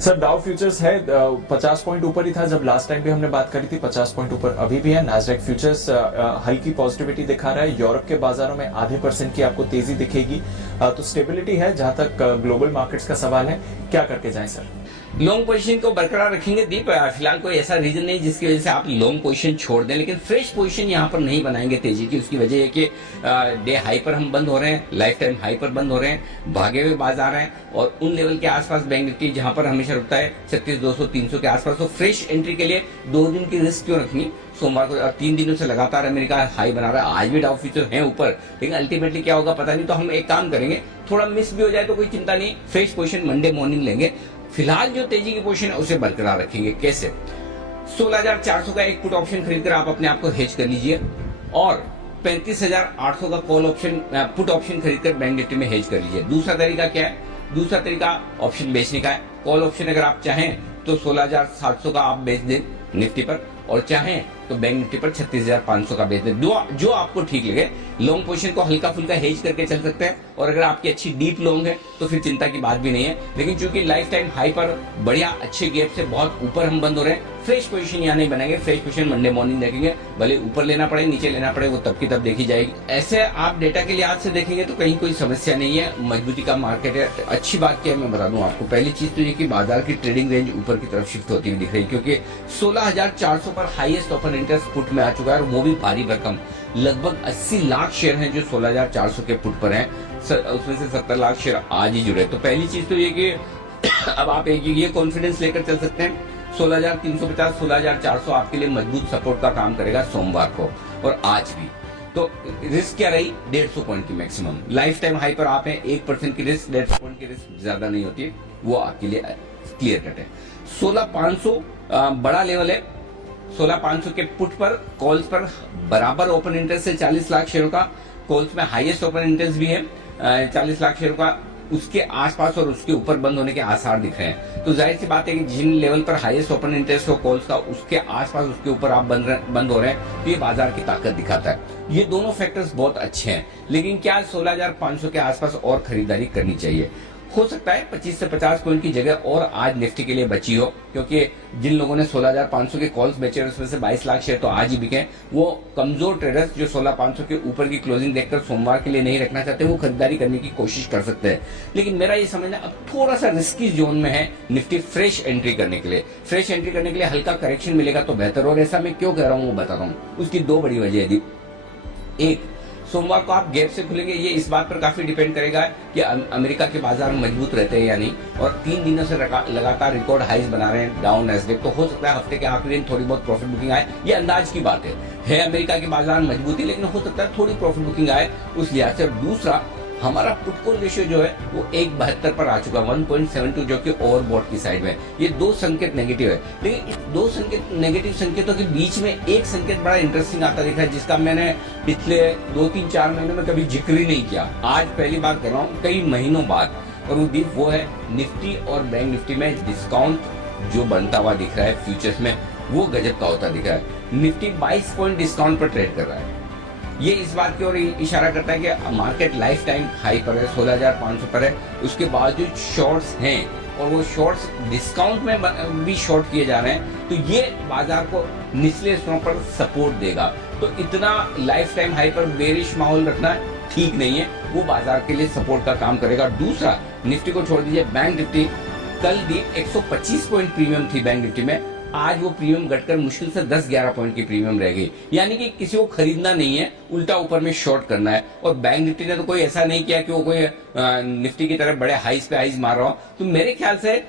Sir Dow futures है 50 point ऊपर ही था जब लास्ट टाइम भी हमने बात करी थी, 50 पॉइंट ऊपर अभी भी है। नास्डैक फ्यूचर्स हल्की पॉजिटिविटी दिखा रहा है। यूरोप के बाजारों में आधे % की आपको तेजी दिखेगी, तो स्टेबिलिटी है। जहां तक ग्लोबल मार्केट्स का सवाल है, क्या करके जाएं सर? लॉन्ग पोजीशन को बरकरार रखेंगे दीप। फिलहाल कोई ऐसा रीजन नहीं जिसकी वजह से आप लॉन्ग पोजीशन छोड़ दें, लेकिन फ्रेश पोजीशन यहाँ पर नहीं बनाएंगे तेजी की। उसकी वजह है कि डे हाई पर हम बंद हो रहे हैं, लाइफ टाइम हाई पर बंद हो रहे हैं, भागे हुए बाजार हैं और उन लेवल के आसपास बैंक निफ्टी जहां पर हमेशा रुकता है 36,200 300 के आसपास। तो फ्रेश एंट्री के लिए 2 दिन की रिस्क क्यों रखनी? सोमवार को 3 दिनों से लगातार अमेरिका हाई बना रहा है। आज भी डाउ फ्यूचर है ऊपर, लेकिन अल्टीमेटली क्या होगा पता नहीं। तो हम एक काम करेंगे, थोड़ा मिस भी हो जाए तो कोई चिंता नहीं, फ्रेश पोजीशन मंडे मॉर्निंग लेंगे। फिलहाल जो तेजी की पोजीशन है उसे बरकरार रखेंगे। कैसे? 16,400 का एक पुट ऑप्शन खरीदकर आप अपने आप को हेज कर लीजिए और 35,800 का कॉल ऑप्शन पुट ऑप्शन खरीदकर बैंक निफ्टी में हेज कर लीजिए। दूसरा तरीका क्या है? दूसरा तरीका ऑप्शन बेचने का है। कॉल ऑप्शन अगर आप चाहें तो 16,700 का आप बेच दें निफ्टी पर, और चाहें तो बैंक निफ्टी पर 36,500 का बेच दें। जो आपको ठीक लगे। लॉन्ग पोजीशन को हल्का फुल्का हेज करके चल सकते हैं, और अगर आपकी अच्छी डीप लॉन्ग है तो फिर चिंता की बात भी नहीं है। लेकिन चूंकि लाइफ टाइम हाई पर बढ़िया अच्छे गैप से बहुत ऊपर हम बंद हो रहे हैं, फ्रेश पोजीशन यहाँ नहीं बनाएंगे। फ्रेश पोजीशन मंडे मॉर्निंग देखेंगे, भले ऊपर लेना पड़े नीचे लेना पड़े, वो तब की तब देखी जाएगी। ऐसे आप डेटा के लिहाज से देखेंगे तो कहीं कोई समस्या नहीं है, मजबूती का मार्केट है। अच्छी बात क्या है मैं बता दूं आपको। पहली चीज तो ये कि बाजार की ट्रेडिंग रेंज ऊपर की तरफ शिफ्ट होती हुई दिख रही है, क्योंकि 16,400 पर हाईएस्ट ओपन इंटरेस्ट पुट में आ चुका है, और वो भी भारी भरकम। लगभग 80 लाख शेयर हैं जो 16,400 के पुट पर हैं, उसमें से 70 लाख शेयर आज ही जुड़े। तो पहली चीज तो ये कि अब आप एक ये कॉन्फिडेंस लेकर चल सकते हैं 16,350 16,400 आपके लिए मजबूत सपोर्ट का काम करेगा सोमवार को और आज भी। तो रिस्क क्या रही? 150 पॉइंट की मैक्सिमम। लाइफ टाइम हाई पर आप हैं, 1% की रिस्क, 150 पॉइंट की रिस्क ज्यादा नहीं होती है, वो आपके लिए क्लियर कट है। 16,500 बड़ा लेवल है। 16,500 के पुट पर कॉल्स पर बराबर ओपन इंटरेस्ट है 40 लाख शेयरों का। कॉल्स में हाईएस्ट ओपन इंटरेस्ट भी है 40 लाख शेयरों का। उसके आसपास और उसके ऊपर बंद होने के आसार दिख रहे हैं। तो जाहिर सी बात है कि जिन लेवल पर हाईएस्ट ओपन इंटरेस्ट हो कॉल्स का, उसके आसपास उसके ऊपर आप बंद हो रहे हैं, तो ये बाजार की ताकत दिखाता है। ये दोनों फैक्टर्स बहुत अच्छे हैं, लेकिन क्या 16,500 के आसपास और खरीदारी करनी चाहिए? हो सकता है 25 से 50 पॉइंट की जगह और आज निफ्टी के लिए बची हो, क्योंकि जिन लोगों ने 16,500 के कॉल्स बेचे उसमें से 22 लाख शेयर तो आज ही बिके। वो कमजोर ट्रेडर्स जो 16,500 के ऊपर की क्लोजिंग देखकर सोमवार के लिए नहीं रखना चाहते, वो खरीदारी करने की कोशिश कर सकते हैं। लेकिन मेरा ये समझना अब थोड़ा सा रिस्की जोन में है निफ्टी फ्रेश एंट्री करने के लिए। फ्रेश एंट्री करने के लिए हल्का करेक्शन मिलेगा तो बेहतर। और ऐसा मैं क्यों कह रहा हूँ वो बताता हूँ। उसकी 2 बड़ी वजह है। एक, सोमवार को आप गैप से खुलेंगे, ये इस बात पर काफी डिपेंड करेगा कि अमेरिका के बाजार मजबूत रहते हैं या नहीं। और 3 दिनों से लगातार रिकॉर्ड हाइज बना रहे हैं डाउन नैस्डैक, तो हो सकता है हफ्ते के आखिरी दिन थोड़ी बहुत प्रॉफिट बुकिंग आए। ये अंदाज की बात है अमेरिका के बाजार मजबूती, लेकिन हो सकता है थोड़ी प्रॉफिट बुकिंग आए उस लिहाज से। दूसरा, हमारा पुट कॉल रेशियो जो है वो 1.72 पर आ चुका है, 1.72, जो कि ओवरबॉट की साइड में। ये 2 संकेत नेगेटिव है, लेकिन इस 2 संकेत नेगेटिव संकेतों के बीच में एक संकेत बड़ा इंटरेस्टिंग आता दिखा है, जिसका मैंने पिछले 2-3-4 महीनों में कभी जिक्र ही नहीं किया। आज पहली बार कर रहा हूँ कई महीनों बाद, और वो है निफ्टी और बैंक निफ्टी में डिस्काउंट जो बनता हुआ दिख रहा है फ्यूचर्स में, वो गजब का होता दिख रहा है। निफ्टी 22 पॉइंट डिस्काउंट पर ट्रेड कर रहा है। ये इस बात की ओर इशारा करता है कि मार्केट लाइफ टाइम हाई पर है, 16,500 पर है। उसके बावजूद शॉर्ट्स हैं और वो शॉर्ट्स डिस्काउंट में भी शॉर्ट किए जा रहे हैं, तो ये बाजार को निचले स्तरों पर सपोर्ट देगा। तो इतना लाइफ टाइम हाई पर बेरिश माहौल रखना ठीक नहीं है, वो बाजार के लिए सपोर्ट का काम करेगा। दूसरा, निफ्टी को छोड़ दीजिए, बैंक निफ्टी कल भी 125 पॉइंट प्रीमियम थी बैंक निफ्टी में, आज वो प्रीमियम घटकर मुश्किल से 10-11 पॉइंट की प्रीमियम रह गई। यानी कि किसी को खरीदना नहीं है, उल्टा ऊपर में शॉर्ट करना है। और बैंक निफ्टी ने तो कोई ऐसा नहीं किया कि वो कोई निफ्टी की तरह बड़े हाइज पे हाइज मार रहा हो। तो मेरे ख्याल से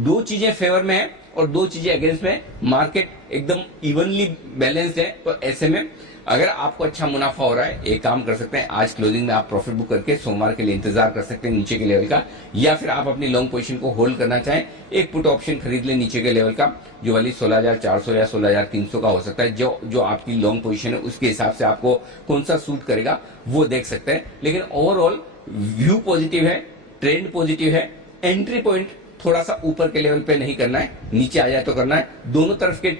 2 चीजें फेवर में है और 2 चीजें अगेंस्ट में। मार्केट एकदम इवनली बैलेंस्ड है, तो ऐसे में अगर आपको अच्छा मुनाफा हो रहा है, एक काम कर सकते हैं, आज क्लोजिंग में आप प्रॉफिट बुक करके सोमवार के लिए इंतजार कर सकते हैं नीचे के लेवल का, या फिर आप अपनी लॉन्ग पोजीशन को होल्ड करना चाहें, एक पुट ऑप्शन खरीद लें नीचे के लेवल का, जो वाली 16,400 या 16,300 का हो सकता है। जो आपकी लॉन्ग पोजीशन है उसके हिसाब से आपको कौन सा सूट करेगा वो देख सकते हैं। लेकिन ओवरऑल व्यू पॉजिटिव है, ट्रेंड पॉजिटिव है। एंट्री पॉइंट थोड़ा सा ऊपर के लेवल पे नहीं करना है, नीचे आ जाए तो करना है। दोनों तरफ के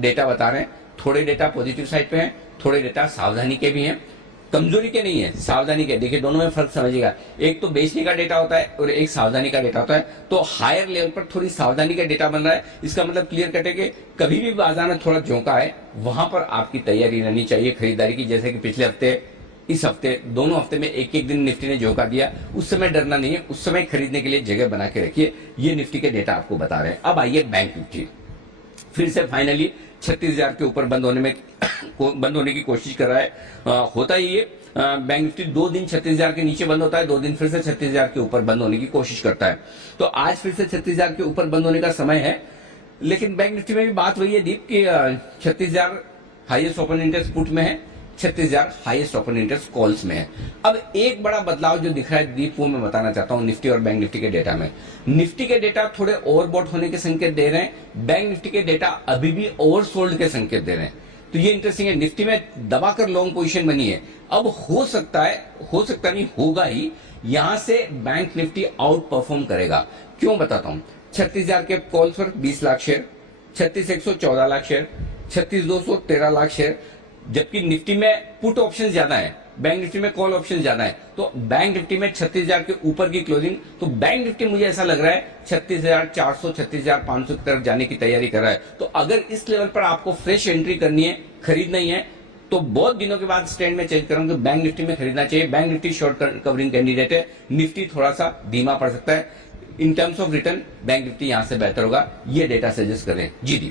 डेटा बता रहे हैं, थोड़े डेटा पॉजिटिव साइड पे हैं, थोड़े डेटा सावधानी के भी हैं। कमजोरी के नहीं है, सावधानी के। देखिए दोनों में फर्क समझिएगा, एक तो बेचने का डेटा होता है और एक सावधानी का डेटा होता है। तो हायर लेवल पर थोड़ी सावधानी का डेटा बन रहा है, इसका मतलब क्लियर कट है कि कभी भी बाजार में थोड़ा झोंका है, वहां पर आपकी तैयारी रहनी चाहिए खरीदारी की। जैसे कि पिछले हफ्ते, इस हफ्ते, दोनों हफ्ते में एक एक दिन निफ्टी ने झोंका दिया, उस समय डरना नहीं है, उस समय खरीदने के लिए जगह बना के रखिए। ये निफ्टी के डेटा आपको बता रहे हैं। अब आइए बैंक निफ्टी, फिर से फाइनली 36,000 के ऊपर बंद होने की कोशिश कर रहा है। होता ही ये, बैंक निफ्टी 2 दिन 36,000 के नीचे बंद होता है, 2 दिन फिर से 36,000 के ऊपर बंद होने की कोशिश करता है। तो आज फिर से 36,000 के ऊपर बंद होने का समय है। लेकिन बैंक निफ्टी में भी बात वही है दीप कि 36,000 हाईएस्ट ओपन इंटरेस्ट पुट में है, 36,000 हाईएस्ट ओपन इंटरेस्ट कॉल्स में है। अब एक बड़ा बदलाव जो दिख रहा है दीप, वो मैं बताना चाहता हूं निफ्टी और बैंक निफ्टी के डेटा में। निफ्टी के डेटा थोड़े ओवरबॉट होने के संकेत दे रहे हैं, बैंक निफ्टी के डेटा अभी भी ओवरसोल्ड के संकेत दे रहे हैं। तो ये इंटरेस्टिंग है, निफ्टी में दबाकर लॉन्ग पोजीशन बनी है। अब हो सकता नहीं, होगा ही, यहां से बैंक निफ्टी आउट परफॉर्म करेगा। क्यों बताता हूं। 36,000 के कॉल्स पर 20 lakh share, 36,100 14 lakh share, 36,200 13 lakh share, जबकि निफ्टी में पुट ऑप्शन ज्यादा है, बैंक निफ्टी में कॉल ऑप्शन ज्यादा है। तो बैंक निफ्टी में 36,000 के ऊपर की क्लोजिंग, तो बैंक निफ्टी मुझे ऐसा लग रहा है 36,400 36,500 की तरफ जाने की तैयारी कर रहा है। तो अगर इस लेवल पर आपको फ्रेश एंट्री करनी है, खरीदना ही है, तो बहुत दिनों के बाद स्टैंड में चेंज करूंगा, बैंक निफ्टी में खरीदना चाहिए। Bank Nifty short covering candidate है, निफ्टी थोड़ा सा धीमा पड़ सकता है। In terms of return bank Nifty यहां से बेहतर होगा, ये डेटा सजेस्ट करें। जी दी।